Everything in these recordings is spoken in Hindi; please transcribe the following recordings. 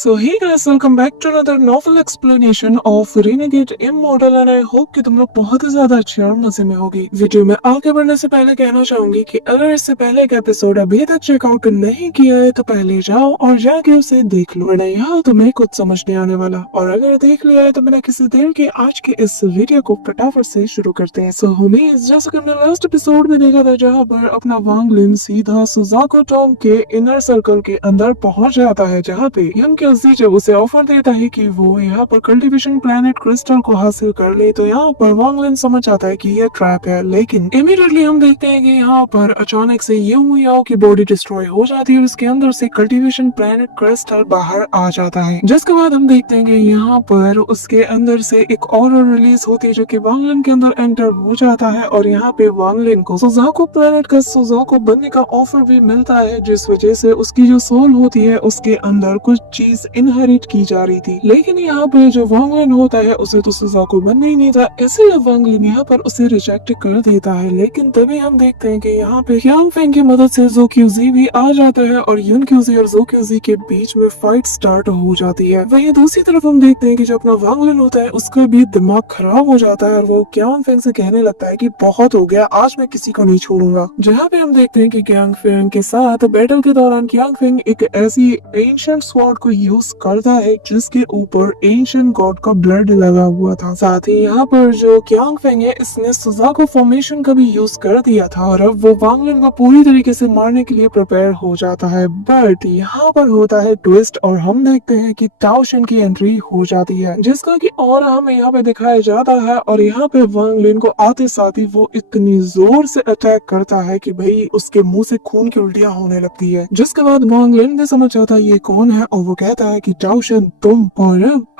So hey guys, welcome back to another novel explanation of Renegade Immortal and I hope कि तुम लोग बहुत ही ज्यादा अच्छे और मजे में होगी। वीडियो में आगे बढ़ने से पहले कहना चाहूंगी कि अगर इससे पहले एक एपिसोड अभी तक चेकआउट नहीं किया है तो पहले जाओ और जाके उसे देख लो, वरना यहाँ तुम्हें कुछ समझ नहीं आने वाला। और अगर देख लिया है तो बिना किसी देर के आज के इस वीडियो को फटाफट से शुरू करते हैं। सो होमीज, जैसा कि हमने लास्ट एपिसोड में देखा था जहाँ पर अपना वांग लिन सीधा सुजाको टॉम के इनर सर्कल के अंदर पहुंच जाता है, जहाँ पे क्योंकि जब उसे ऑफर देता है कि वो यहाँ पर कल्टीवेशन प्लैनेट क्रिस्टल को हासिल कर ले तो यहाँ पर वांग लिन समझ आता है कि ये ट्रैप है। लेकिन इमीडिएटली हम देखते हैं कि यहाँ पर अचानक से यू याओ की बॉडी डिस्ट्रॉय हो जाती है, उसके अंदर से कल्टीवेशन प्लैनेट क्रिस्टल बाहर आ जाता है। जिसके बाद हम देखते हैं कि यहाँ पर उसके अंदर से एक और रिलीज होती है जो कि वांग लिन के अंदर एंटर हो जाता है और यहाँ पे वांग लिन को सुजाको प्लैनेट का सुजाको बनने का ऑफर भी मिलता है, जिस वजह से उसकी जो सोल होती है उसके अंदर कुछ चीज इनहेरिट की जा रही थी। लेकिन यहाँ पर जो वांग लिन होता है उसे तो सुजाको बनना ही नहीं था, इसलिए वांग लिन यहाँ पर उसे रिजेक्ट कर देता है। लेकिन तभी हम देखते हैं कि यहाँ पे यांग फेंग की मदद से जो क्यूजी भी आ जाता है और युन क्यूजी और जो क्यूजी के बीच में फाइट स्टार्ट हो जाती है। वहीं दूसरी तरफ हम देखते हैं कि जो अपना वांग लिन होता है उसका भी दिमाग खराब हो जाता है और वो क्यांग फेंग से कहने लगता है कि बहुत हो गया, आज मैं किसी को नहीं छोड़ूंगा। जहाँ पे हम देखते हैं कि क्यांग फेंग के साथ बैटल के दौरान क्यांग फेंग एक ऐसी एंशिएंट स्वॉर्ड को यूज करता है जिसके ऊपर एंशिएंट गॉड का ब्लड लगा हुआ था। साथ ही यहाँ पर जो क्यांग फेंग है इसने सुजाको फॉर्मेशन का भी यूज कर दिया था और अब वो वांग लिन को पूरी तरीके से मारने के लिए प्रिपेयर हो जाता है। बट यहाँ पर होता है ट्विस्ट और हम देखते हैं कि टाओ शिन की एंट्री हो जाती है, जिसका कि और हमें यहाँ पे दिखाया जाता है और यहाँ पे वांग लिन को आते साथ ही वो इतनी जोर से अटैक करता है कि भाई उसके मुंह से खून की उल्टियां होने लगती है। जिसके बाद वांग लिन भी समझ जाता है ये कौन है और वो कहता है कि टाओ शिन तुम। और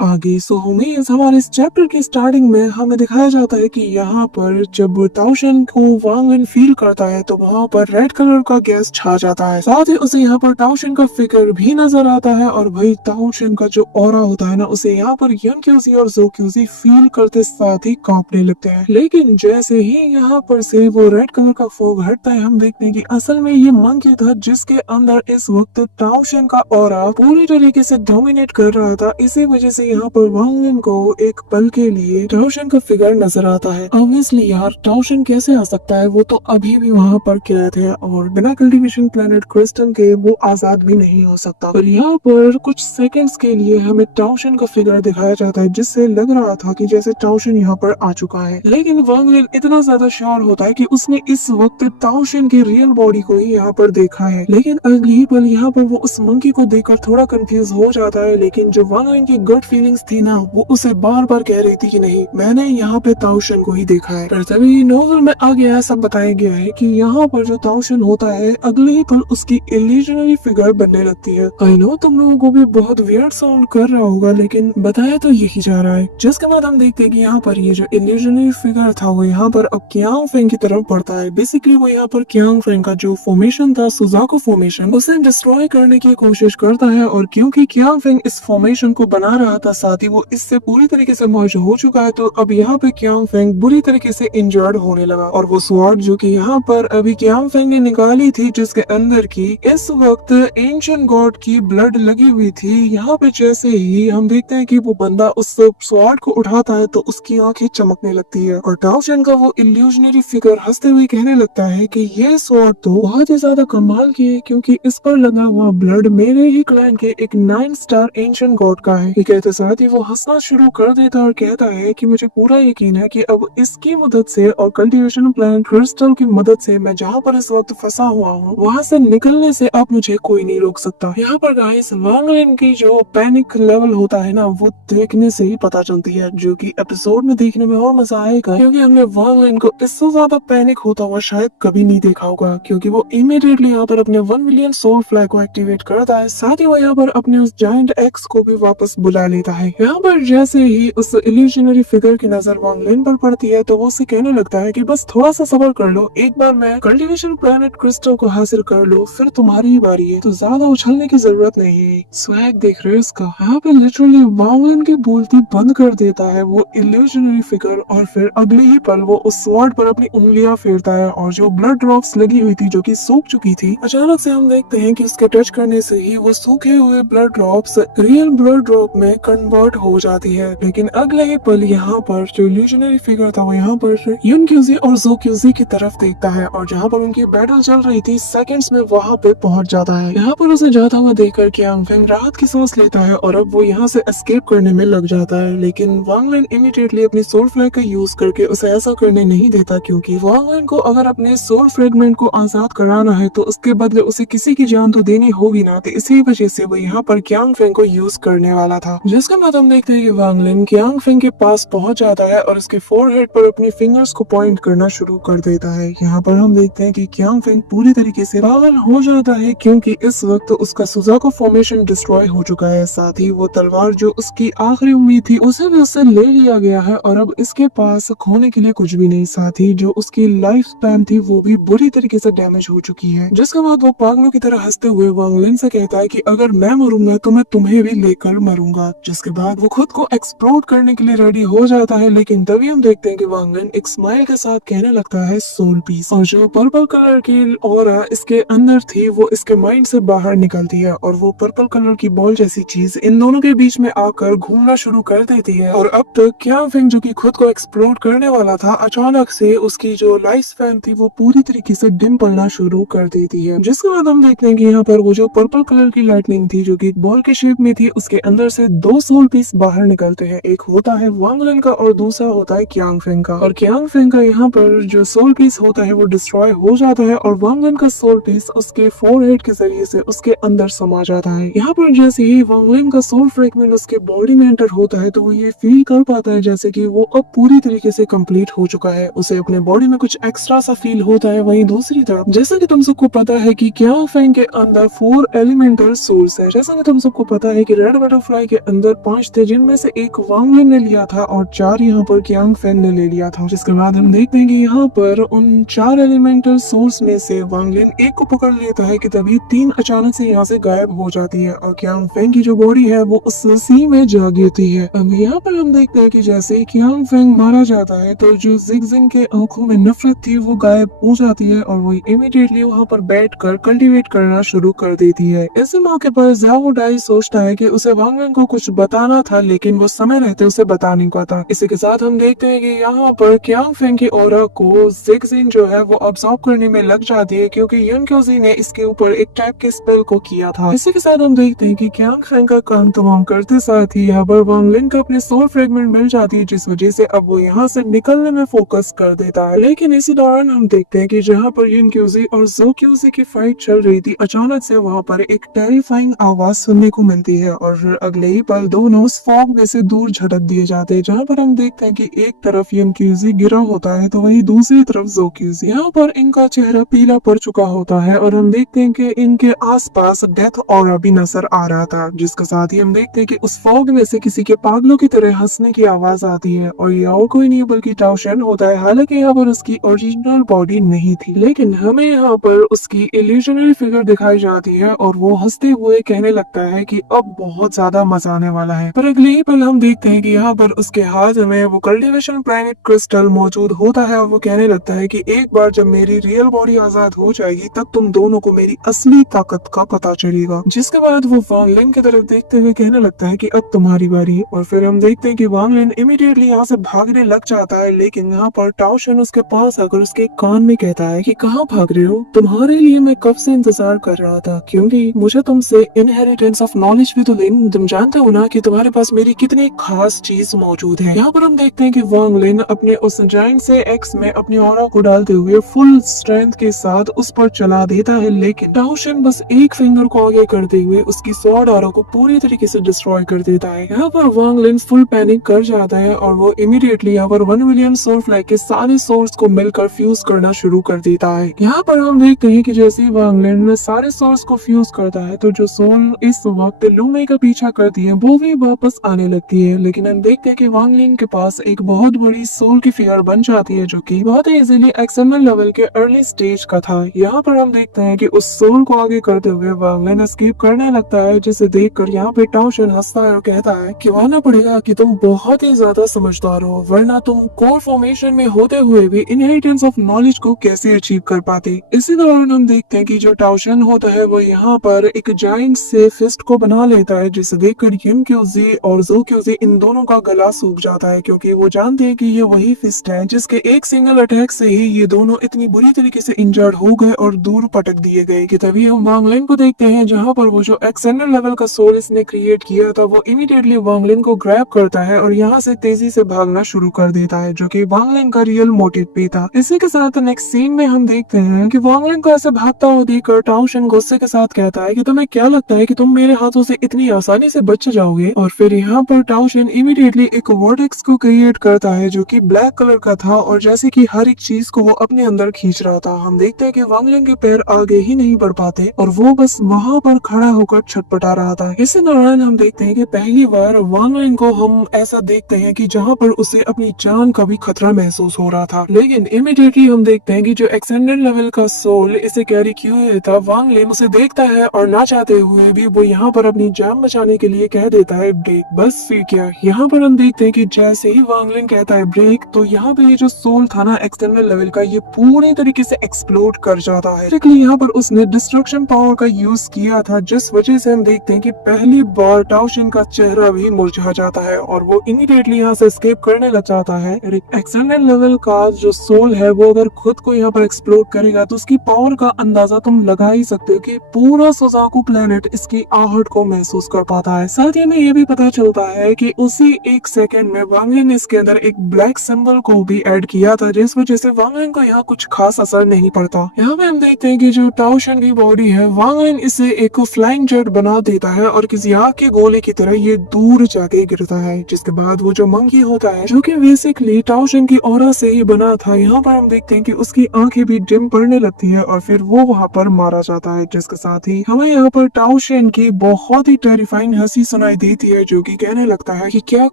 आगे सो होमीज, हमारे इस चैप्टर की स्टार्टिंग में हमें दिखाया जाता है कि यहाँ पर जब टाओ शिन को वांग लिन फील करता है तो वहाँ पर रेड कलर का गैस छा जाता है। साथ ही उसे यहाँ पर टाओ शिन का फिगर भी नजर आता है और भाई टाओ शिन का जो ऑरा होता है ना उसे यहाँ पर यन क्यूजी और जो क्यूजी फील करते साथ ही कांपने लगते हैं। लेकिन जैसे ही यहाँ पर से वो रेड कलर का फॉग हटता है हम देखते हैं कि असल में ये मंकी था जिसके अंदर इस वक्त टाओ शिन का ऑरा पूरी तरीके से डोमिनेट कर रहा था। इसी वजह से यहाँ पर वांग लिन को एक पल के लिए टाओ शिन का फिगर नजर आता है। ऑब्वियसली यार टाओ शिन कैसे आ सकता है, वो तो अभी भी वहाँ पर कैद है और बिना कल्टीवेशन प्लैनेट क्रिस्टल के वो आजाद भी नहीं हो सकता। पर यहाँ पर कुछ सेकंड्स के लिए हमें टाओ शिन का फिगर दिखाया जाता है जिससे लग रहा था कि जैसे टाओ शिन यहाँ पर आ चुका है। लेकिन वांग लिन इतना ज्यादा श्योर होता है कि उसने इस वक्त टाओ शिन की रियल बॉडी को ही यहाँ पर देखा है। लेकिन अगली पल यहाँ पर वो उस मंकी को देखकर थोड़ा कंफ्यूज हो जाता है, लेकिन जो वांग लिन की गट फीलिंग्स थी ना वो उसे बार बार कह रही थी कि नहीं मैंने यहाँ पे टाओ शिन को ही देखा है। पर तभी नोवेल में आगे ऐसा बताया गया है कि यहाँ पर जो टाओ शिन होता है अगले ही पल उसकी इल्यूजनरी फिगर बनने लगती है। आई नो तुम लोगों को भी बहुत वियर्ड साउंड कर रहा होगा लेकिन बताया तो यही जा रहा है। जिसके बाद हम देखते हैं कि यहाँ पर ये जो इल्यूजनरी फिगर था वो यहाँ पर अब क्यांग फेंग की तरफ बढ़ता है। बेसिकली वो यहाँ पर क्यांग फेंग का जो फॉर्मेशन था सुजाको फॉर्मेशन उसे डिस्ट्रॉय करने की कोशिश करता है और क्योंकि क्यांग फेंग इस फॉर्मेशन को बना रहा था साथ ही वो इससे पूरी तरीके से मर्ज हो चुका है तो अब यहाँ पे क्यांग फेंग बुरी तरीके से इंजर्ड होने लगा और वो स्वॉर्ड जो कि यहाँ पर अभी क्यांग फेंग ने निकाली थी जिसके अंदर की इस वक्त एंशिएंट गॉड की ब्लड लगी हुई थी, यहाँ पे जैसे ही हम देखते हैं कि वो बंदा उस स्वॉर्ड को उठाता है तो उसकी आंखें चमकने लगती है और टाओ शिन का वो इल्यूजनरी फिगर हंसते हुए कहने लगता है कि ये स्वॉर्ड तो बहुत ही ज्यादा कमाल की है क्योंकि इस पर लगा हुआ ब्लड मेरे ही क्लैन के एक 9 स्टार एंशिएंट गॉड का है। ये कहते साथ ही वो हंसना शुरू कर देता है और कहता है कि मुझे पूरा यकीन है कि अब इसकी मदद से और कल्टीवेशन प्लैनेट क्रिस्टल की मदद से मैं जहाँ पर इस वक्त फंसा हुआ हूँ वहाँ से निकलने से अब मुझे कोई नहीं रोक सकता। यहाँ पर गाइस वांग लिन की जो पैनिक लेवल होता है ना वो देखने से ही पता चलती है, जो कि एपिसोड में देखने में और मजा आएगा क्योंकि हमने वांग लिन को इससे ज्यादा पैनिक होता हुआ शायद कभी नहीं देखा होगा क्योंकि वो इमीडिएटली यहाँ पर अपने 1 मिलियन सोल फ्लैग को एक्टिवेट करता है। साथ ही वो यहाँ पर अपने उस जायंट एक्स को भी वापस बुला लेता है। यहाँ पर जैसे ही उस इल्यूजनरी फिगर की नजर वांग लिन पर पड़ती है तो वो उसे कहने लगता है कि बस थोड़ा सा सब्र कर लो, एक बार मैं कल्टीवेशन प्लैनेट क्रिस्टल को हासिल कर लो फिर तुम्हारी ही बारी है, तो ज्यादा उछलने की जरूरत नहीं है। स्वैग देख रहे हो इसका, यहाँ पे लिटरली वांग लिन की बोलती बंद कर देता है वो इल्यूजनरी फिगर और फिर अगले ही पल वो उस स्वॉर्ड पर अपनी उंगलियां फेरता है और जो ब्लड ड्रॉप्स लगी हुई थी जो कि सूख चुकी थी अचानक से हम देखते हैं कि उसके टच करने से ही वो सूखे हुए blood blood drops real blood drop में कन्वर्ट हो जाती है। लेकिन अगले ही पल यहाँ पर जो इल्यूजनरी फिगर था वो यहाँ पर युन क्यूजी और जो क्यूजी की तरफ देखता है और जहाँ पर उनकी बैटल चल रही थी सेकंड्स में वहाँ पे पहुंच जाता है। यहाँ पर उसे जाता हुआ देखकर कियांग फेंग राहत की सांस लेता है और अब वो यहाँ से एस्केप करने में लग जाता है। लेकिन वांग लिन इमीडिएटली अपनी सोल फ्लैग का यूज करके उसे ऐसा करने नहीं देता, क्योंकि वांग लिन को अगर अपने सोल फ्रेगमेंट को आजाद कराना है तो उसके बदले उसे किसी की जान तो देनी होगी ना। तो इसी वजह से वो यहाँ पर कियांग फेंग को यूज करने वाला था। जिसके बाद हम देखते हैं कि वांग लिन कियांग फेंग के पास पहुंच जाता है और उसके फोरहेड पर अपनी फिंगर्स को पॉइंट करना शुरू कर देता है। यहाँ पर हम देखते हैं कि कियांग फेंग पूरी तरीके से पागल हो जाता है, क्योंकि इस वक्त उसका सुजाको फॉर्मेशन डिस्ट्रॉय हो चुका है। साथ ही वो तलवार जो उसकी आखिरी उम्मीद थी उसे भी उससे ले लिया गया है और अब इसके पास खोने के लिए कुछ भी नहीं। साथ ही जो उसकी लाइफ स्पैन थी वो भी बुरी तरीके से डैमेज हो चुकी है। जिसके बाद वो पागलों की तरह हंसते हुए वांग लिन से कहता है कि अगर मैं मरूंगा तो मैं तुम्हें भी लेकर मरूंगा। जिसके बाद वो खुद को एक्सप्लोर करने के लिए रेडी हो जाता है। लेकिन तभी हम देखते हैं कि वांग लिन एक स्माइल के साथ कहने लगता है सोल पीस, और जो पर्पल कलर की ऑरा इसके अंदर थी वो इसके माइंड से बाहर निकलती है और वो पर्पल कलर की बॉल जैसी चीज इन दोनों के बीच में आकर घूमना शुरू कर देती है। और अब तक कियांग फेंग जो कि खुद को एक्सप्लोर करने वाला था, अचानक से उसकी जो लाइफ स्पैन थी वो पूरी तरीके से डिम पड़ना शुरू कर देती है। जिसके बाद हम देखते हैं कि यहाँ पर वो जो पर्पल कलर की लाइटनिंग थी जो कि बॉल के शेप में थी, उसके अंदर से दो सोल पीस बाहर निकलते हैं। एक होता है वांग लिन का और दूसरा होता है कियांग फेंग का। और कियांग फेंग का यहाँ पर जो सोल पीस होता है वो डिस्ट्रॉय हो जाता है और वांग लिन का सोल पीस उसके फोरहेड के जरिए से उसके अंदर समा जाता है। यहाँ पर जैसे ही वांग लिन का सोल फ्रेगमेंट उसके बॉडी में एंटर होता है तो वो ये फील कर पाता है जैसे कि वो अब पूरी तरीके से कंप्लीट हो चुका है। उसे अपने बॉडी में कुछ एक्स्ट्रा सा फील होता है। वहीं दूसरी तरफ जैसा कि तुम सबको पता है कि कियांग फेंग के अंदर 4 एलिमेंटल सोल्स है। जैसा कि तुम सबको पता है कि रेड बटरफ्लाई के अंदर 5 थे, जिनमें से एक वांग लिन ने लिया था और 4 यहाँ पर कियांग फेंग ने ले लिया था। जिसके बाद हम देखते हैं कि यहाँ पर उन 4 एलिमेंटल सोल्स में से वांग लिन एक को पकड़ लेता है कि तभी 3 अचानक से यहाँ से गायब हो जाती है और कियांग फेंग की जो बॉडी है वो उस सी में जा गिरती है। अब यहाँ पर हम देखते हैं कि जैसे ही कियांग फेंग मारा जाता है तो जो जिगजिंग के आंखों में नफरत थी वो गायब हो जाती है और वो इमीडिएटली वहाँ पर बैठकर कल्टीवेट करना शुरू कर देती है। इस मौके पर ज़्याओ डाई सोचता है कि उसे वांग लिन को कुछ बताना था, लेकिन वो समय रहते उसे बता नहीं पाता। इसी के साथ हम देखते हैं कि यहाँ पर कियांग फेंग की ऑरा को जिगजिंग जो है वो अब्सॉर्ब करने में लग जाती है, क्योंकि युन क्यूजी ने इसके ऊपर एक टाइप के स्पेल को किया था। इसी के साथ हम देखते हैं कि कियांग फेंग का काम तमाम करते साथ ही यहाँ पर वांग लिन को अपने सोल फ्रेगमेंट मिल जाती है, जिस वजह से अब वो यहाँ से निकलने में फोकस कर देता है। लेकिन इसी दौरान हम देखते हैं कि जहाँ पर युन क्यूजी और जो क्यूजी की फाइट चल रही थी, अचानक से वहाँ पर एक टेरिफाइंग आवाज सुनने को मिलती है और अगले ही पल दोनों फॉग में से दूर झटक दिए जाते हैं। जहाँ पर हम देखते हैं कि एक तरफ युन क्यूजी गिरा होता है तो वहीं दूसरी तरफ जो क्यूजी, यहाँ पर इनका चेहरा पीला पड़ चुका होता है और हम देखते हैं कि इनके आसपास डेथ ऑरा भी नजर आ रहा था। जिसके साथ ही हम देखते हैं कि उस फॉग में से किसी के पागलों की तरह हंसने की आवाज आती है और ये और कोई नहीं बल्कि टाओ शेन होता है। हालांकि यहाँ पर उसकी ओरिजिनल बॉडी नहीं थी, लेकिन हमें यहाँ पर उसकी इल्यूजनरी फिगर दिखाई जाती है और वो हंसते हुए कहने लगता है कि अब बहुत ज्यादा मजा आने वाला है। पर अगले ही पल हम देखते हैं कि यहाँ पर उसके हाथ में वो कल्टीवेशन प्लैनेट क्रिस्टल मौजूद होता है और वो कहने लगता है कि एक बार जब मेरी रियल बॉडी आजाद हो जाएगी तब तुम दोनों को मेरी असली ताकत का पता चलेगा। जिसके बाद वो वांग लिन की तरफ देखते हुए कहने लगता है कि अब तुम्हारी बारी। और फिर हम देखते हैं कि वांग लिन इमीडिएटली यहाँ से भागने लग जाता है, लेकिन यहाँ पर टाओ शेन उसके पास आकर उसके कान में कहता है कि कहाँ भाग रहे हो, तुम्हारे लिए मैं कब से इंतजार कर रहा था, क्योंकि मुझे तुमसे इनहेरिटेंस ऑफ नॉलेज भी तो लेनी। तुम जानते हो ना कि तुम्हारे पास मेरी कितनी खास चीज मौजूद है। यहाँ पर हम देखते हैं कि वांग लिन अपने उस जायंट से एक्स में अपनी ऑरा को डालते हुए फुल स्ट्रेंथ के साथ उस पर चला देता है, लेकिन टाओ शेन बस एक फिंगर को आगे करते हुए उसकी स्वॉर्ड ऑरा को पूरी तरीके से डिस्ट्रॉय कर देता है। यहाँ पर वांग लिन फुल पैनिक कर जाता है और वो इमीडिएटली यहाँ पर 1 मिलियन सोल फ्लैग के सारे सोर्स को मिलकर फ्यूज करना शुरू कर देता है। यहाँ पर हम देखते हैं कि जैसे वांग लिन में सारे सोर्स को फ्यूज करता है तो जो सोल इस वक्त लूमे का पीछा करती है वो भी वापस आने लगती है। लेकिन हम देखते हैं कि वांग लिन के पास एक बहुत बड़ी सोल की फिगर बन जाती है जो कि बहुत ही इजीली एक्सएमएल लेवल के अर्ली स्टेज का था। यहाँ पर हम देखते हैं कि उस सोल को आगे करते हुए वांग लिन एस्केप करने लगता है, जिसे देखकर यहाँ पे टाओ शेन हंसता है और कहता है कि मानना पड़ेगा कि तुम बहुत ही ज्यादा समझदार हो, वरना तुम कोर फॉर्मेशन में होते हुए भी इनहेरिटेंस ऑफ नॉलेज को कैसे अचीव कर पाते। इसी दौरान हम देखते हैं कि जो टाओ शेन होता है वो यहाँ पर एक जायंट से फिस्ट को बना लेता है, जिसे देखकर युन क्यूजी और जो क्यूजी इन दोनों का गला सूख जाता है, क्योंकि वो जानते हैं कि ये वही फिस्ट है जिसके एक सिंगल अटैक से ही ये दोनों इतनी बुरी तरीके से इंजर्ड हो गए और दूर पटक दिए गए। कि तभी हम वांग लिन को देखते हैं, जहाँ पर वो जो एक्सटेंडेड लेवल का सोल इसने क्रिएट किया था वो इमीडिएटली वांग लिन को ग्रैब करता है और यहाँ से तेजी से भागना शुरू कर देता है, जो कि वांग लिन का रियल मोटिव भी था। इसी के साथ नेक्स्ट सीन में हम देखते हैं कि वांग लिन को ऐसे भागता हुआ देखकर टाओ शन गुस्से के साथ कहता है कि तुम्हें क्या लगता है कि तुम मेरे हाथों से इतनी आसानी से बच जाओगे। और फिर यहाँ पर टाओ शन इमीडिएटली एक वर्टेक्स को क्रिएट करता है जो कि ब्लैक कलर का था और जैसे कि हर एक चीज को वो अपने अंदर खींच रहा था। हम देखते हैं कि वांग लिन के पैर आगे ही नहीं बढ़ पाते और वो बस वहाँ पर खड़ा होकर छटपटा रहा था। इसी दौरान हम देखते हैं कि पहली बार वांग लिन को हम ऐसा देखते हैं कि जहाँ पर उसे अपनी जान का भी खतरा महसूस हो रहा था। लेकिन इमीडिएटली हम देखते हैं कि जो एक्सटेंडेड लेवल का सोल इसे कैरी किए हुए था, वांग लिन उसे देखता है और ना चाहते हुए भी वो यहाँ पर अपनी जान बचाने के लिए कह देता है ब्रेक। बस फिर क्या, यहाँ पर हम देखते हैं कि जैसे ही वांग लिन कहता है ब्रेक, तो यहाँ पे ये जो सोल था ना एक्सटर्नल लेवल का, ये पूरी तरीके से एक्सप्लोड कर जाता है। लेकिन यहाँ पर उसने डिस्ट्रक्शन पावर का यूज किया था, जिस वजह से हम देखते हैं कि पहली बार टाओ शन का चेहरा भी मुरझा जाता है और वो इमीडिएटली यहाँ से एस्केप करने लग जाता है। एक्सटर्नल लेवल का जो सोल है वो अगर खुद को यहाँ पर एक्सप्लोड करेगा तो उसकी पावर का अंदाजा तुम लगा ही सकते हो कि पूरा सोजाकू प्लेनेट इसकी आहट को महसूस कर पाता है। साथ ही में ये भी पता चलता है कि उसी एक सेकंड में वांग लिन ने इसके अंदर एक ब्लैक सिंबल को भी ऐड किया था, जिस वजह से वांग लिन को यहाँ कुछ खास असर नहीं पड़ता। यहाँ पे हम देखते हैं कि जो टाओ शन की बॉडी है, वांग लिन इसे एक फ्लाइंग जेट बना देता है और किसी आग के गोले की तरह ये दूर जाके गिरता है। जिसके बाद वो जो मंकी होता है, जो कि बेसिकली टाओ शन की ऑरा से ही बना था, यहाँ पर हम देखते हैं कि उसकी आंखें भी डिम पड़ने लगती है और फिर वो वहाँ पर मारा जाता है। जिसके साथ ही हमें यहाँ पर टाओ शन की बहुत ही टेरिफाइंग हंसी सुनाई देती है, जो कि कहने लगता है कि क्या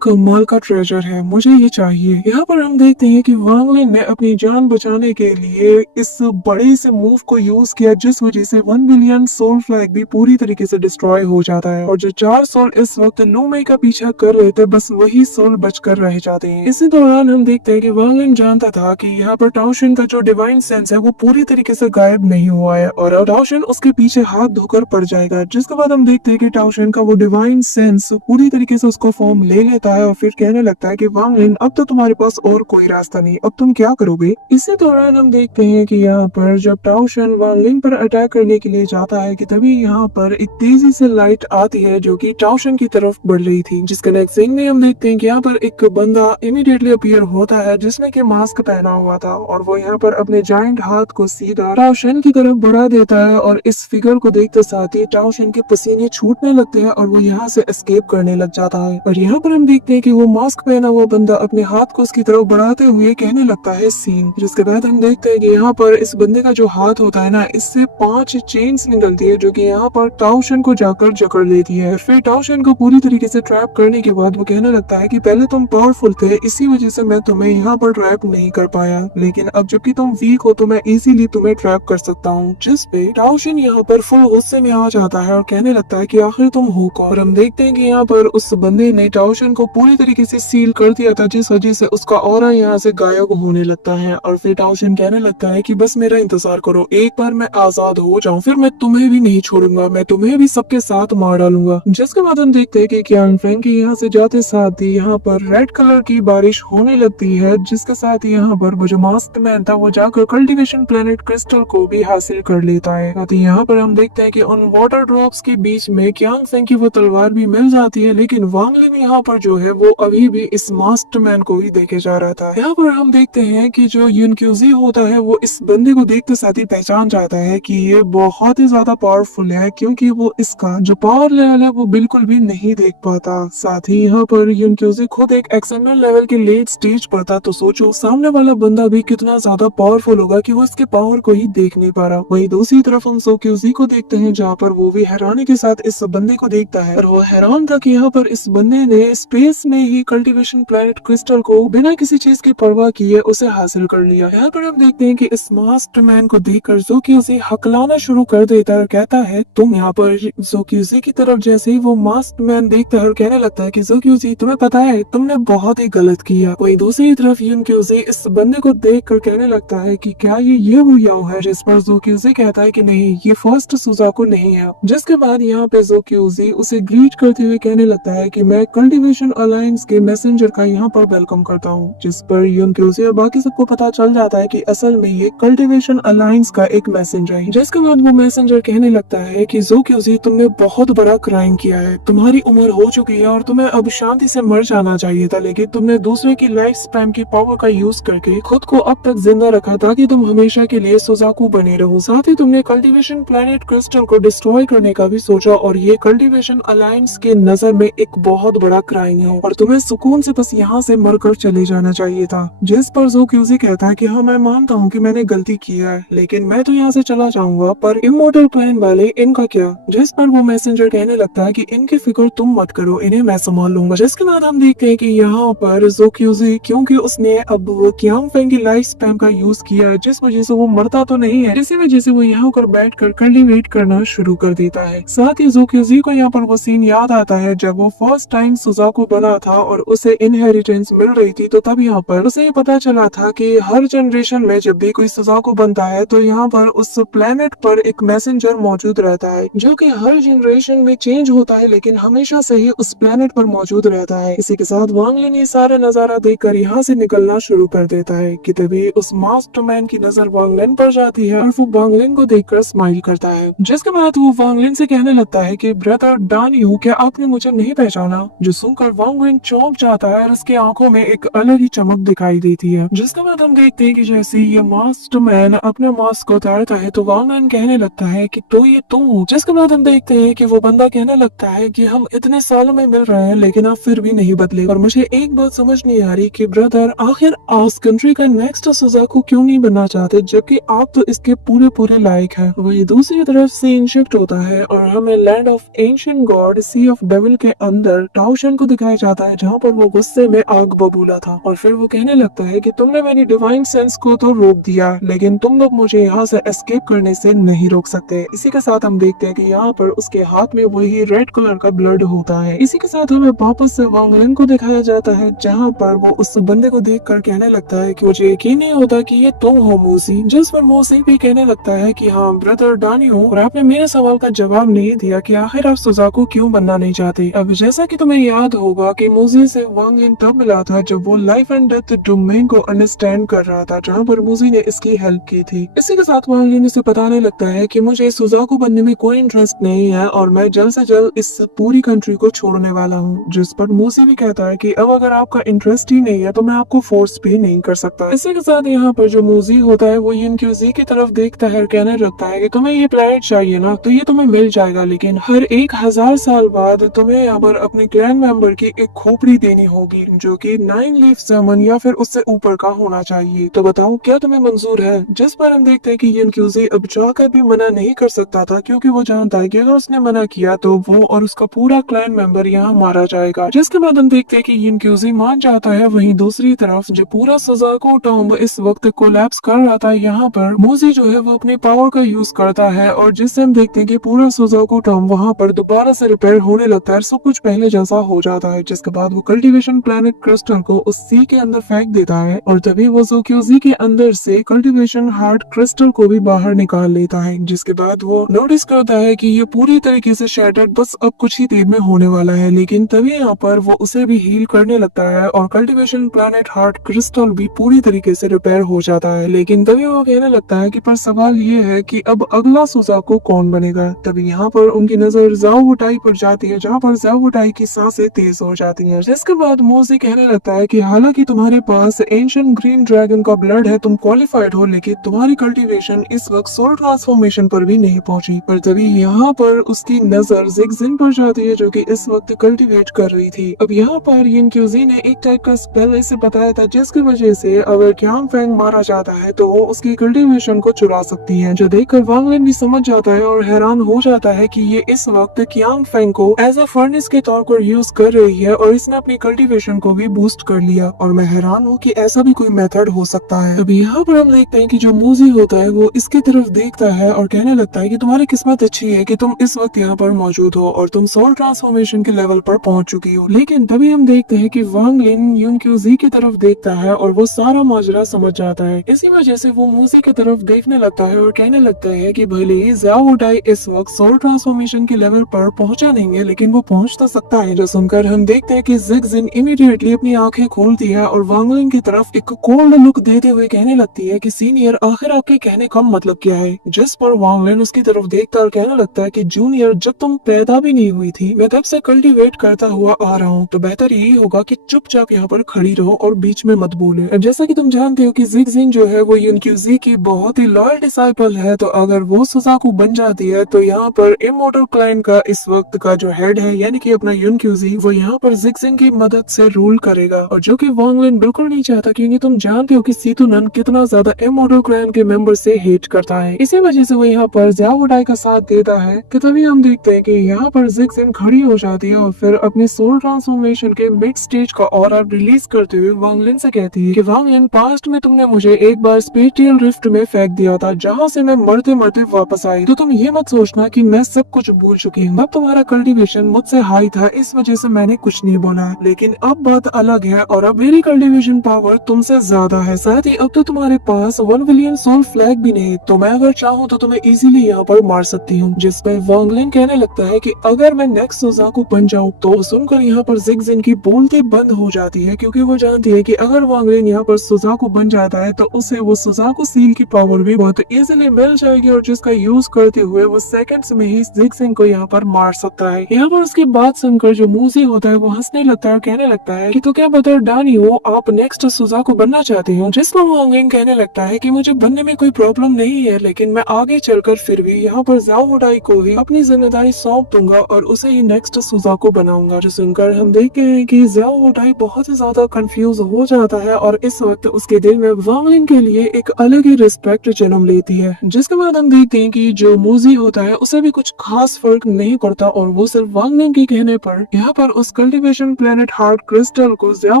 कमाल का ट्रेजर है, मुझे ये चाहिए। यहाँ पर हम देखते हैं कि वांग लिन ने अपनी जान बचाने के लिए इस बड़े से मूव को यूज किया, जिस वजह से 1 बिलियन सोल फ्लैग भी पूरी तरीके से डिस्ट्रॉय हो जाता है और जो 4 सोल इस वक्त लू मई का पीछा कर रहे थे, बस वही सोल बचकर रह जाते हैं। इसी दौरान हम देखते हैं कि वांग लिन जानता था कि यहाँ पर टाओ शन का जो डिवाइन सेंस है वो पूरी तरीके से गायब नहीं हुआ है और टाओ शन उसके पीछे हाथ धोकर पड़ जाएगा। जिसके बाद हम देखते हैं कि टाओ शन का वो डिवाइन सेंस पूरी तरीके से उसको फॉर्म ले लेता है और फिर कहने लगता है कि वांग लिन अब तो तुम्हारे पास और कोई रास्ता नहीं, अब तुम क्या करोगे। इसी दौरान हम देखते हैं कि यहाँ पर जब टाओ शन वांग लिन पर अटैक करने के लिए जाता है कि तभी यहाँ पर एक तेजी से लाइट आती है जो कि टाओ शन की तरफ बढ़ रही थी। जिसके नेक्स्ट सीन में हम देखते हैं कि यहाँ पर एक बंदा इमीडिएटली अपीयर होता है जिसने कि मास्क पहना हुआ था और वो यहाँ पर अपने जाइंट हाथ को सीधा टाओ शन की तरफ बढ़ा देता है और इस फिगर को देखते साथ ही टाओ शन के पसीने छूटने लगते हैं और वो यहाँ से एस्केप करने लग जाता है। और यहाँ पर हम देखते हैं कि वो मास्क पहना हुआ बंदा अपने हाथ को उसकी तरफ बढ़ाते हुए कहने लगता है सीन। जिसके बाद हम देखते हैं कि यहाँ पर इस बंदे का जो हाथ होता है ना, इससे 5 चेन्स निकलती है जो कि यहाँ पर टाओ शन को जाकर जकड़ लेती है। फिर टाओ शन को पूरी तरीके से ट्रैप करने के बाद वो कहने लगता है कि पहले तुम पावरफुल थे, इसी वजह से मैं तुम्हें यहाँ पर ट्रैप नहीं कर पाया, लेकिन अब जबकि तुम वीक हो तो मैं इजीली तुम्हें ट्रैप कर सकता हूँ। जिस पे टाओ शन यहाँ पर फुल गुस्से में आ जाता है और कहने लगता है कि आखिर तुम हो कौन। और हम देखते हैं कि यहाँ पर उस बंदे ने टाओ शन को पूरी तरीके से सील कर दिया था, जिस वजह से उसका ऑरा यहाँ से गायब होने लगता है। और फिर टाओ शन कहने लगता है कि बस मेरा इंतजार करो, एक बार मैं आजाद हो जाऊं फिर मैं तुम्हें भी नहीं छोड़ूंगा, मैं तुम्हें भी सबके साथ मार डालूंगा। जिसके बाद हम देखते हैं कि क्यान फ्रैंकी यहाँ से जाते साथ ही यहाँ पर रेड कलर की बारिश होने लगती है, जिसके साथ ही यहाँ पर वो जो मास्क मैन था वो जाकर कल्टीवेशन प्लेनेट क्रिस्टल को भी हासिल कर लेता है। यहाँ पर हम देखते हैं कि उन वाटर ड्रॉप्स के बीच में क्यांग फेंग की वो तलवार भी मिल जाती है, लेकिन वांग लिन यहाँ पर जो है वो अभी भी इस मास्टर मैन को ही देखे जा रहा था। यहाँ पर हम देखते हैं कि जो युन क्यूजी होता है वो इस बंदे को देखते साथ ही पहचान जाता है कि ये बहुत ही ज्यादा पावरफुल है, क्योंकि वो इसका जो पावर लेवल है वो बिल्कुल भी नहीं देख पाता। साथ ही यहाँ पर युन क्यूजी खुद एक एक्सटर्नल लेवल के लेट स्टेज पर था, तो सोचो सामने वाला बंदा भी कितना ज्यादा पावरफुल होगा कि वो इसके पावर को ही देख नहीं पा रहा। वही दूसरी तरफ हम सो क्यूजी को देखते हैं, जहाँ पर वो भी हैरानी के साथ इस बंदे को देखता है और वो हैरान था कि यहाँ पर इस बंदे ने स्पेस में ही कल्टीवेशन प्लैनेट क्रिस्टल को बिना किसी चीज की परवाह किए उसे हासिल कर लिया। यहाँ पर हम देखते हैं कि इस मास्टर मैन को देखकर जोकी उसे हकलाना शुरू कर देता है और कहता है तुम यहाँ पर। जोकी की तरफ जैसे ही वो मास्टर मैन देखता है और कहने लगता है कि जोकी तुम्हें पता है तुमने बहुत ही गलत किया। वही दूसरी तरफ युन क्यूजी इस बंदे को देख कर कहने लगता है कि क्या ये वो याओ है, जिस पर जोकी कहता है कि नहीं, ये फर्स्ट सुजाकू नहीं है। जिसके बाद बाद यहाँ पे ज़ोक्यूज़ी उसे ग्रीट करते हुए कहने लगता है कि मैं कल्टीवेशन अलायंस के मैसेंजर का यहाँ पर वेलकम करता हूँ, जिस पर यूनक्यूज़ी और बाकी सबको पता चल जाता है कि असल में ये कल्टीवेशन अलायंस का एक मैसेंजर है। जिसके बाद वो मैसेंजर कहने लगता है कि ज़ोक्यूज़ी, तुमने बहुत बड़ा क्राइम किया है, तुम्हारी उम्र हो चुकी है और तुम्हें अब शांति से मर जाना चाहिए था, लेकिन तुमने दूसरे की लाइफ स्पैन की पावर का यूज करके खुद को अब तक जिंदा रखा ताकि तुम हमेशा के लिए सुजाकू बने रहो। साथ ही तुमने कल्टीवेशन प्लेनेट क्रिस्टल को डिस्ट्रॉय करने का भी सोचा और ये कल्टीवेशन अलायंस के नजर में एक बहुत बड़ा क्राइम है और तुम्हें सुकून से बस यहाँ से मरकर चले जाना चाहिए था। जिस पर ज़ोक्यूज़ी कहता है कि हाँ, मैं मानता हूँ कि मैंने गलती की है, लेकिन मैं तो यहाँ से चला जाऊंगा, पर इमोर्टल क्लैन वाले इनका क्या? जिस पर वो मैसेंजर कहने लगता है कि इनकी फिक्र तुम मत करो, इन्हें मैं संभाल लूंगा। जिसके बाद हम देखते हैं कि यहाँ पर ज़ोक्यूज़ी, क्योंकि उसने अब वो कियांग फेंग की लाइफ स्पैन का यूज किया है, जिस वजह से वो मरता तो नहीं है, इसी वजह से वो यहाँ पर बैठ कर कल्टीवेट करना शुरू कर देता है। साथ ही ज़ोक्यूज़ी को यहाँ पर वो सीन याद आता है जब वो फर्स्ट टाइम सुजाकू बना था और उसे इनहेरिटेंस मिल रही थी, तो तब यहाँ पर उसे पता चला था कि हर जनरेशन में जब भी कोई सुजाकू बनता है तो यहाँ पर उस प्लेनेट पर एक मैसेंजर मौजूद रहता है, जो कि हर जनरेशन में चेंज होता है लेकिन हमेशा से ही उस प्लेनेट पर मौजूद रहता है। इसी के साथ वांग लिन ये सारा नजारा देखकर यहाँ से निकलना शुरू कर देता है कि तभी उस मास्टरमाइंड की नजर वांग लिन पर जाती है और वो वांग लिन को देखकर स्माइल करता है। जिसके बाद वो वांग लिन से कहने लगता है कि ब्रदर डान यू, क्या आपने मुझे नहीं पहचाना? जो सुनकर वांग लिन चौंक जाता है और उसकी आंखों में एक अलग ही चमक दिखाई देती है। जिसके बाद हम देखते हैं कि जैसे ये मास्टरमैन अपने मास्क को उतारता है तो वांग लिन कहने लगता है कि तो ये तुम हो। जिसके बाद हम देखते हैं कि वो बंदा कहने लगता है कि हम इतने सालों में मिल रहे हैं लेकिन आप फिर भी नहीं बदले, और मुझे एक बात समझ नहीं आ रही कि ब्रदर, आखिर आस कंट्री का नेक्स्ट सुजाकू क्यों नहीं बनना चाहते, जबकि आप तो इसके पूरे पूरे लायक हैं। वही दूसरी तरफ सीन शिफ्ट होता है और हमें land of ancient God, sea of devil के अंदर टाओशन को दिखाया जाता है, जहाँ पर वो गुस्से में आग बबूला था और फिर वो कहने लगता है कि तुमने मेरी डिवाइन सेंस को तो रोक दिया, लेकिन तुम लोग मुझे यहाँ से एस्केप करने से नहीं रोक सकते। इसी के साथ हम देखते हैं कि यहाँ पर उसके हाथ में वही रेड कलर का ब्लड होता है। इसी के साथ हमें वापस से वांग लिन को दिखाया जाता है, जहाँ पर वो उस बंदे को देखकर कहने लगता है कि मुझे यकीन नहीं होता कि ये तुम हो मूसी। जिस पर मूसी भी कहने लगता है कि हाँ ब्रदर डानियो, और आपने मेरे सवाल का जवाब नहीं दिया कि आखिर आप सुजाकू क्यों बनना नहीं चाहते। अब जैसा कि तुम्हें याद होगा कि मूसी से वांग लिन तब मिला था जब वो लाइफ एंड डेथ डोमेन को अंडरस्टैंड कर रहा था, जहाँ पर मूसी ने इसकी हेल्प की थी। इसी के साथ वांग लिन उसे बताने लगता है कि मुझे सुजाकू बनने में कोई इंटरेस्ट नहीं है और मैं जल्द से जल्द इस पूरी कंट्री को छोड़ने वाला हूँ। जिस पर मूसी भी कहता है कि अब अगर आपका इंटरेस्ट ही नहीं है तो मैं आपको फोर्स भी नहीं कर सकता। इसी के साथ यहाँ पर जो मूसी होता है वो यूनक्यूज़ी की तरफ देखता है, कहने लगता है कि तुम्हें ये प्लेनेट चाहिए ना, तो ये तुम्हें मिल जाएगा, लेकिन हर 1000 साल बाद तुम्हें यहाँ पर अपने क्लैन मेंबर की एक खोपड़ी देनी होगी जो कि 9 लीफ समन या फिर उससे ऊपर का होना चाहिए। तो बताओ क्या तुम्हें मंजूर है? जिस पर हम देखते हैं कि यूनक्यूज़ी अब चाहकर भी मना नहीं कर सकता था, क्योंकि वो जानता है कि अगर उसने मना किया तो वो और उसका पूरा क्लैन मेंबर यहाँ मारा जाएगा। जिसके बाद हम देखते हैं कि यूनक्यूज़ी मान जाता है। वहीं दूसरी तरफ जो पूरा सुजाकू टॉम्ब इस वक्त कोलैप्स कर रहा था, यहाँ पर मूसी जो है वो अपनी पावर का यूज करता है और जिससे हम देखते हैं कि पूरा सुजाकू टॉम्ब वहाँ पर दोबारा से रिपेयर होने लगता है, सब कुछ पहले जैसा हो जाता है। जिसके बाद वो कल्टीवेशन प्लेनेट क्रिस्टल को उस सी के अंदर फेंक देता है और तभी वो ज़ोक्यूज़ी के अंदर से कल्टीवेशन हार्ट क्रिस्टल को भी बाहर निकाल लेता है। जिसके बाद वो नोटिस करता है कि ये पूरी तरीके से शैटर्ड बस अब कुछ ही देर में होने वाला है, लेकिन तभी यहाँ पर वो उसे भी हील करने लगता है और कल्टीवेशन प्लेनेट हार्ट क्रिस्टल भी पूरी तरीके से रिपेयर हो जाता है। लेकिन तभी वो कहने लगता है कि पर सवाल ये है कि अब अगला सुजाकू कौन बनेगा। तभी यहाँ पर उनकी नजर ज़ाओ वुटाई पर जाती है, जहाँ पर ज़ाओ वुटाई की सांसें तेज हो जाती हैं। जिसके बाद मूसी कहने लगता है कि हालांकि तुम्हारे पास एंशिएंट ग्रीन ड्रैगन का ब्लड है, तुम क्वालिफाइड हो, लेकिन तुम्हारी कल्टीवेशन इस वक्त सोल ट्रांसफॉर्मेशन पर भी नहीं पहुंची। पर तभी यहाँ पर उसकी नजर ज़िगज़िन पर जाती है, जो कि इस वक्त कल्टीवेट कर रही थी। अब यहाँ पर यूनक्यूज़ी ने एक टाइप का स्पेल इसे बताया था, जिसकी वजह से अगर कियांग फेंग मारा जाता है तो वो उसकी कल्टीवेशन को चुरा सकती है। जो देखकर वांग लिन भी समझ जाता है और हैरान हो जाता है कि ये इस वक्त कियांग फेंग को एज अ फर्नेस के तौर पर यूज कर रही है और इसने अपनी कल्टीवेशन को भी बूस्ट कर लिया। और मैं हैरान हूँ कि ऐसा भी कोई मेथड हो सकता है। अब यहाँ पर हम देखते हैं कि जो मूसी होता है वो इसकी तरफ देखता है और कहने लगता है कि तुम्हारी किस्मत अच्छी है कि तुम इस वक्त यहाँ पर मौजूद हो और तुम सोल ट्रांसफॉर्मेशन के लेवल पर पहुंच चुकी हो। लेकिन तभी हम देखते हैं कि वांग लिन यूनक्यूज़ी की तरफ देखता है और वो सारा माजरा समझ जाता है। इसी वजह से वो मूसी की तरफ देखने लगता है और कहने लगता है कि भले ही ज़ाओ वुटाई इस वक्त सोल सोल ट्रांसफॉर्मेशन के लेवल पर पहुंचा नहीं है, लेकिन वो पहुंच तो सकता है। जो सुनकर हम देखते हैं कि ज़िगज़िन इमीडिएटली अपनी आंखें खोलती है और वांग लिन की तरफ एक कोल्ड लुक देते हुए कहने लगती है कि सीनियर, आखिर आपके कहने का मतलब क्या है। जिस पर वांग लिन उसकी तरफ देखता और कहने लगता है कि जूनियर, जब तुम पैदा भी नहीं हुई थी मैं तब से कल्टीवेट करता हुआ आ रहा हूँ, तो बेहतर यही होगा कि चुपचाप यहाँ पर खड़ी रहो और बीच में मत बोले। जैसा कि तुम जानते हो कि ज़िगज़िन जो है वो युनक्यूजी की बहुत ही लॉयल डिसाइपल है, तो अगर वो सुजाकू बन जाती है तो यहाँ पर इमोर्टल क्लैन का इस वक्त का जो हेड है यानी कि अपना युनक्यूजी, वो यहाँ पर ज़िगज़िन की मदद से रूल करेगा, और जो कि वांग लिन बिल्कुल नहीं चाहता, क्योंकि तुम जानते हो कि सीतुनन कितना ज्यादा इमोर्टल क्लैन के मेंबर से हेट करता है। इसी वजह से वो यहाँ पर ज़्याओ वुडाई का साथ देता है। कि तभी हम देखते हैं कि यहाँ पर ज़िगज़िन खड़ी हो जाती है और फिर अपने सोल ट्रांसफॉर्मेशन के मिड स्टेज का ऑरा रिलीज करते हुए वांग लिन से कहती है कि वांग लिन, पास्ट में तुमने मुझे एक बार स्पेटियल रिफ्ट में फेंक दिया था, जहाँ से मैं मरते मरते वापस आई, तो तुम ये मत सोचना कि मैं सब कुछ भूल चुकी हूँ। अब तुम्हारा कल्टीवेशन मुझसे हाई था, इस वजह से मैंने कुछ नहीं बोला, लेकिन अब बात अलग है और अब मेरी कल्टीवेशन पावर तुमसे ज्यादा है। साथ ही अब तो तुम्हारे पास 1 बिलियन सोल फ्लैग भी नहीं, तो मैं अगर चाहूँ तो तुम्हें इजीली यहाँ पर मार सकती हूँ। जिस पर वांग लिन कहने लगता है कि अगर मैं नेक्स्ट सुजाकू बन जाऊँ, तो सुनकर यहाँ पर ज़िगज़िन की बोलती बंद हो जाती है, क्योंकि वो जानती है कि अगर वांग लिन यहाँ पर सुजाकू बन जाता है तो उसे वो सुजाकू सील की पावर भी बहुत इजीली मिल जाएगी, और जिसका यूज करते हुए वो सेकंड्स में ही ज़िगज़िन को यहाँ पर मार सकता है। यहाँ पर उसकी बात सुनकर जो मूजी होता है वो हंसने लगता है और कहने लगता है कि तो क्या बता डानी हो, आप नेक्स्ट सुजाकू बनना चाहते हो। जिस पर वांग लिन कहने लगता है कि मुझे बनने में कोई प्रॉब्लम नहीं है, लेकिन मैं आगे चलकर फिर भी यहाँ पर ज़्याओ वुडाई को ही अपनी जिम्मेदारी सौंप दूंगा और उसे ही नेक्स्ट सुजाकू बनाऊंगा। जो सुनकर हम देखते हैं कि ज़्याओ वुडाई बहुत ही ज्यादा कंफ्यूज हो जाता है और इस वक्त उसके दिल में वांग लिन के लिए एक अलग ही रिस्पेक्ट जन्म लेती है। जिसके बाद हम देखते हैं कि जो मूजी होता है उसे भी कुछ खास फर्क नहीं पड़ता और वो सिर्फ वांग लिन के कहने पर यहाँ पर उस कल्टीवेशन प्लेनेट हार्ट क्रिस्टल को ज़्याओ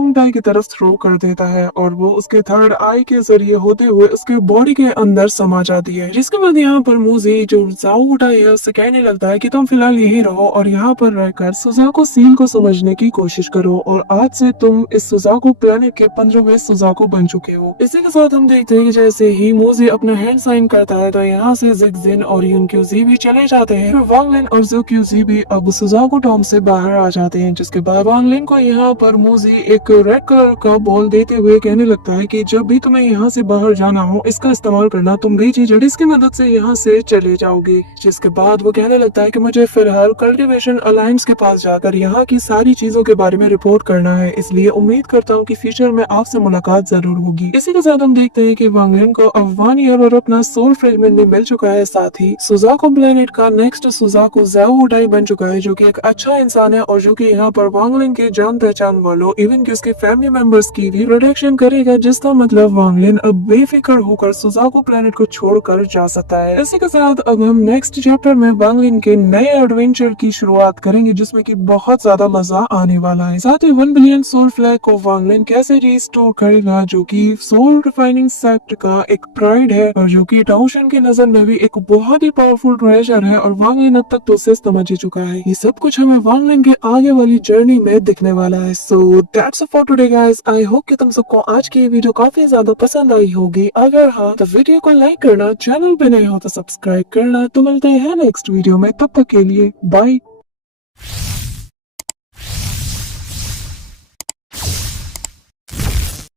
वुडाई की तरफ थ्रो कर देता है और वो उसके थर्ड आई के जरिए होते हुए उसके बॉडी के अंदर समा जाती है। जिसके बाद यहाँ पर मूजी जो ज़्याओ वुडाई है उससे कहने लगता है कि तुम फिलहाल यही रहो और यहाँ पर रहकर सुजाकू सील को समझने की कोशिश करो, और आज से तुम इस सुजाकू प्लेनेट के 15वें सुजाकू बन चुके हो। इसी के साथ हम देखते हैं कि जैसे ही मूजी अपना हैंड साइन करता है तो यहाँ से ज़िगज़िन और युनक्यूजी भी चले जाते हैं। फिर वांग लिन और ज़ुक्यूजी भी अब सुजाकू टॉम से बाहर आ जाते हैं। जिसके बाद वांग लिन को यहाँ पर मूजी एक रेड कलर का बॉल देते हुए कहने लगता है कि जब भी तुम्हें यहाँ से बाहर जाना हो इसका इस्तेमाल करना, तुम भी चीज इसकी मदद से यहाँ से चले जाओगे। जिसके बाद वो कहने लगता है कि मुझे फिलहाल कल्टीवेशन अलायंस के पास जाकर यहाँ की सारी चीजों के बारे में रिपोर्ट करना है, इसलिए उम्मीद करता हूँ कि फ्यूचर में आपसे मुलाकात जरूर होगी। इसी के साथ हम देखते हैं कि वांग लिन को अब 1 ईयर और अपना सोल फ्रेगमेंट भी मिल चुका है। साथ ही सुजाकू प्लेनेट का नेक्स्ट सुजाकू ज़्याओ वुडाई बन चुका है, जो कि एक अच्छा इंसान है और जो कि यहाँ पर वांग लिन के जान पहचान वालों इवन कि उसके फैमिली मेंबर्स की भी प्रोटेक्शन करेगा, जिसका मतलब वांग लिन अब बेफिक्र होकर सुजाकू प्लेनेट को छोड़कर जा सकता है। इसी के साथ अब हम नेक्स्ट चैप्टर में वांग लिन के नए एडवेंचर की शुरुआत करेंगे, जिसमें कि बहुत ज्यादा मजा आने वाला है। साथ ही 1 बिलियन सोल फ्लैग को वांग लिन कैसे रिस्टोर करेगा, जो कि सोल रिफाइनिंग सेक्ट का एक प्राइड है और जो कि टाउशन की नजर में भी एक बहुत ही पावरफुल ट्रेजर है, और वांग लिन अब तक तो उसे समझ ही चुका है। ये सब कुछ हमें वांग लिन के आगे वाली जर्नी में दिखने वाला है। So that's for today guys. I hope कि तुम सबको आज की वीडियो काफी ज्यादा पसंद आई होगी। अगर हाँ तो वीडियो को लाइक करना, चैनल पे नए हो तो सब्सक्राइब करना। तो मिलते हैं नेक्स्ट वीडियो में, तब तक के लिए बाय।